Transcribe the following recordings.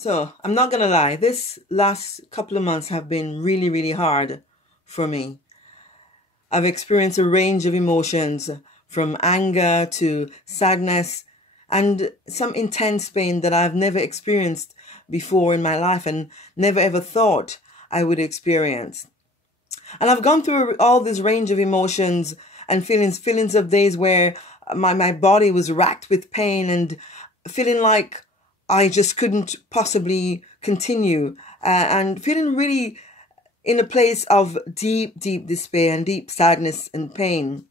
So I'm not going to lie, this last couple of months have been really, really hard for me. I've experienced a range of emotions from anger to sadness and some intense pain that I've never experienced before in my life and never ever thought I would experience. And I've gone through all this range of emotions and feelings of days where my body was racked with pain and feeling like I just couldn't possibly continue, and feeling really in a place of deep, deep despair and deep sadness and pain.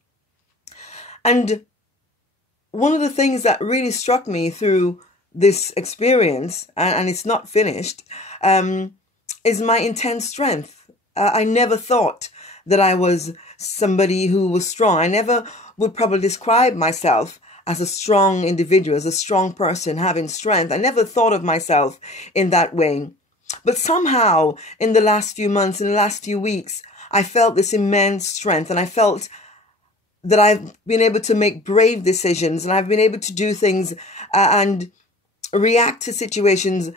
And one of the things that really struck me through this experience, and it's not finished, is my intense strength. I never thought that I was somebody who was strong. I never would probably describe myself as a strong individual, as a strong person having strength. I never thought of myself in that way. But somehow in the last few months, in the last few weeks, I felt this immense strength, and I felt that I've been able to make brave decisions, and I've been able to do things and react to situations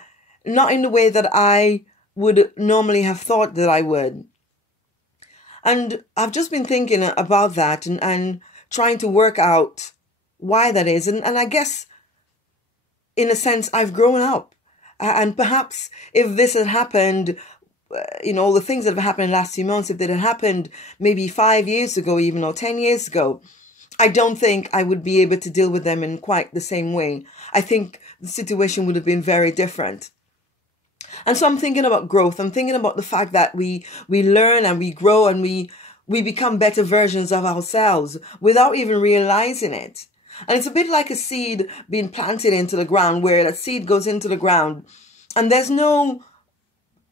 not in the way that I would normally have thought that I would. And I've just been thinking about that and trying to work out why that is. And I guess, in a sense, I've grown up. And perhaps if this had happened, all the things that have happened in the last few months, if they had happened maybe 5 years ago even, or 10 years ago, I don't think I would be able to deal with them in quite the same way. I think the situation would have been very different. And so I'm thinking about growth. I'm thinking about the fact that we learn and we grow and we become better versions of ourselves without even realizing it. And it's a bit like a seed being planted into the ground, where that seed goes into the ground and there's no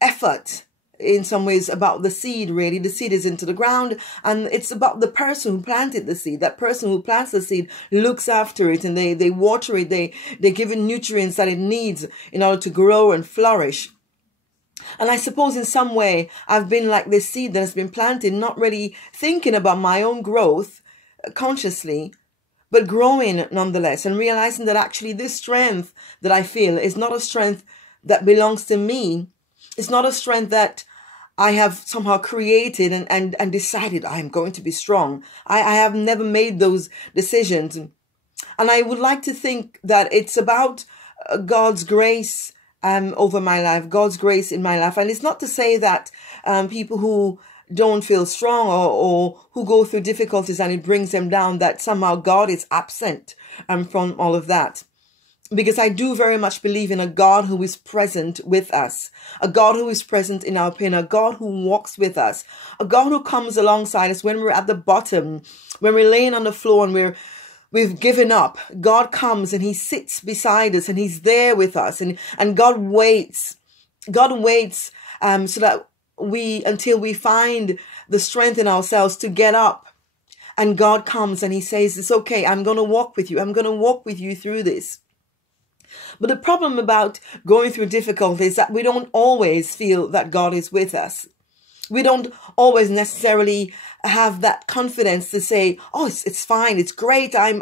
effort in some ways about the seed, really. The seed is into the ground, and it's about the person who planted the seed. That person who plants the seed looks after it, and they water it. They give it nutrients that it needs in order to grow and flourish. And I suppose in some way I've been like this seed that has been planted, not really thinking about my own growth consciously, but growing nonetheless, and realizing that actually this strength that I feel is not a strength that belongs to me. It's not a strength that I have somehow created and decided I'm going to be strong. I have never made those decisions. And I would like to think that it's about God's grace over my life, God's grace in my life. And it's not to say that people who don't feel strong or who go through difficulties and it brings them down, that somehow God is absent from all of that. Because I do very much believe in a God who is present with us, a God who is present in our pain, a God who walks with us, a God who comes alongside us when we're at the bottom, when we're laying on the floor and we've given up. God comes and he sits beside us and he's there with us, and God waits. God waits so that until we find the strength in ourselves to get up. And God comes and he says, it's okay, I'm going to walk with you. I'm going to walk with you through this. But the problem about going through difficulty is that we don't always feel that God is with us. We don't always necessarily have that confidence to say, oh, it's fine. It's great. I'm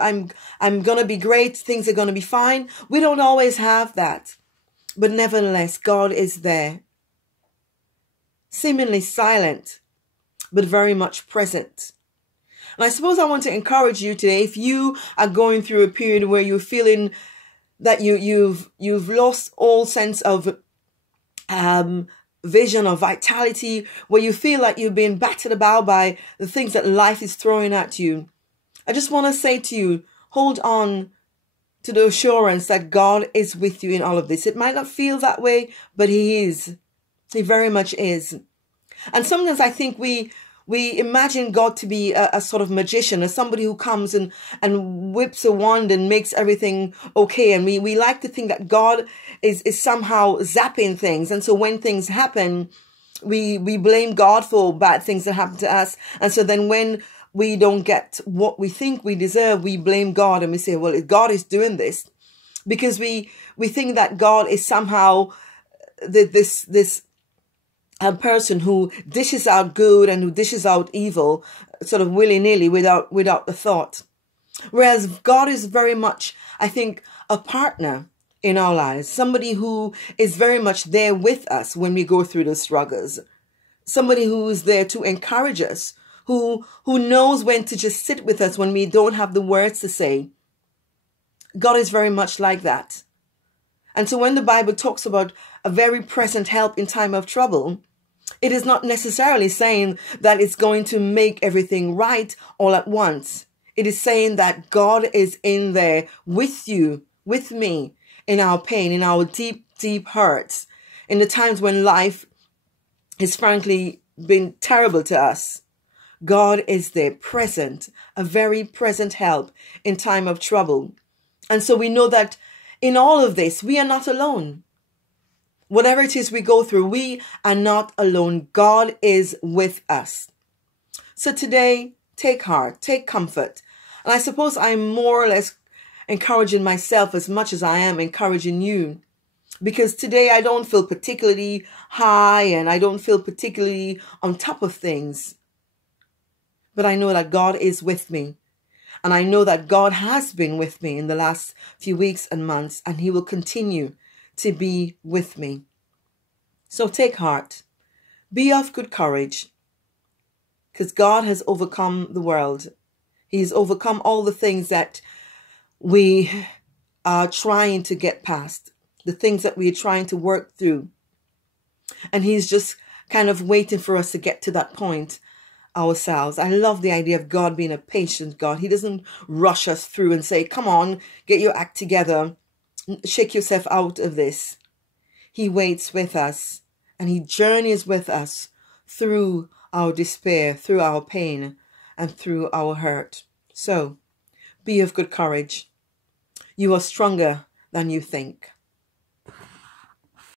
going to be great. Things are going to be fine. We don't always have that. But nevertheless, God is there. Seemingly silent, but very much present. And I suppose I want to encourage you today, if you are going through a period where you're feeling that you've lost all sense of vision or vitality, where you feel like you're being battered about by the things that life is throwing at you, I just want to say to you, hold on to the assurance that God is with you in all of this. It might not feel that way, but he is. He very much is. And sometimes I think we imagine God to be a sort of magician, as somebody who comes and whips a wand and makes everything okay. And we like to think that God is somehow zapping things. And so when things happen, we blame God for bad things that happen to us. And so then when we don't get what we think we deserve, we blame God and we say, well, God is doing this, because we think that God is somehow this a person who dishes out good and who dishes out evil sort of willy-nilly without the thought. Whereas God is very much, I think, a partner in our lives, somebody who is very much there with us when we go through the struggles, somebody who is there to encourage us, who knows when to just sit with us when we don't have the words to say. God is very much like that. And so when the Bible talks about a very present help in time of trouble, it is not necessarily saying that it's going to make everything right all at once. It is saying that God is in there with you, with me, in our pain, in our deep, deep hurts, in the times when life has frankly been terrible to us. God is there present, a very present help in time of trouble. And so we know that in all of this, we are not alone. Whatever it is we go through, we are not alone. God is with us. So today, take heart, take comfort. And I suppose I'm more or less encouraging myself as much as I am encouraging you. Because today I don't feel particularly high and I don't feel particularly on top of things. But I know that God is with me. And I know that God has been with me in the last few weeks and months, and He will continue to be with me. So take heart. Be of good courage. Because God has overcome the world. He's overcome all the things that we are trying to get past. The things that we are trying to work through. And He's just kind of waiting for us to get to that point ourselves. I love the idea of God being a patient God. He doesn't rush us through and say, come on, get your act together, shake yourself out of this. He waits with us and He journeys with us through our despair, through our pain, and through our hurt. So, be of good courage. You are stronger than you think.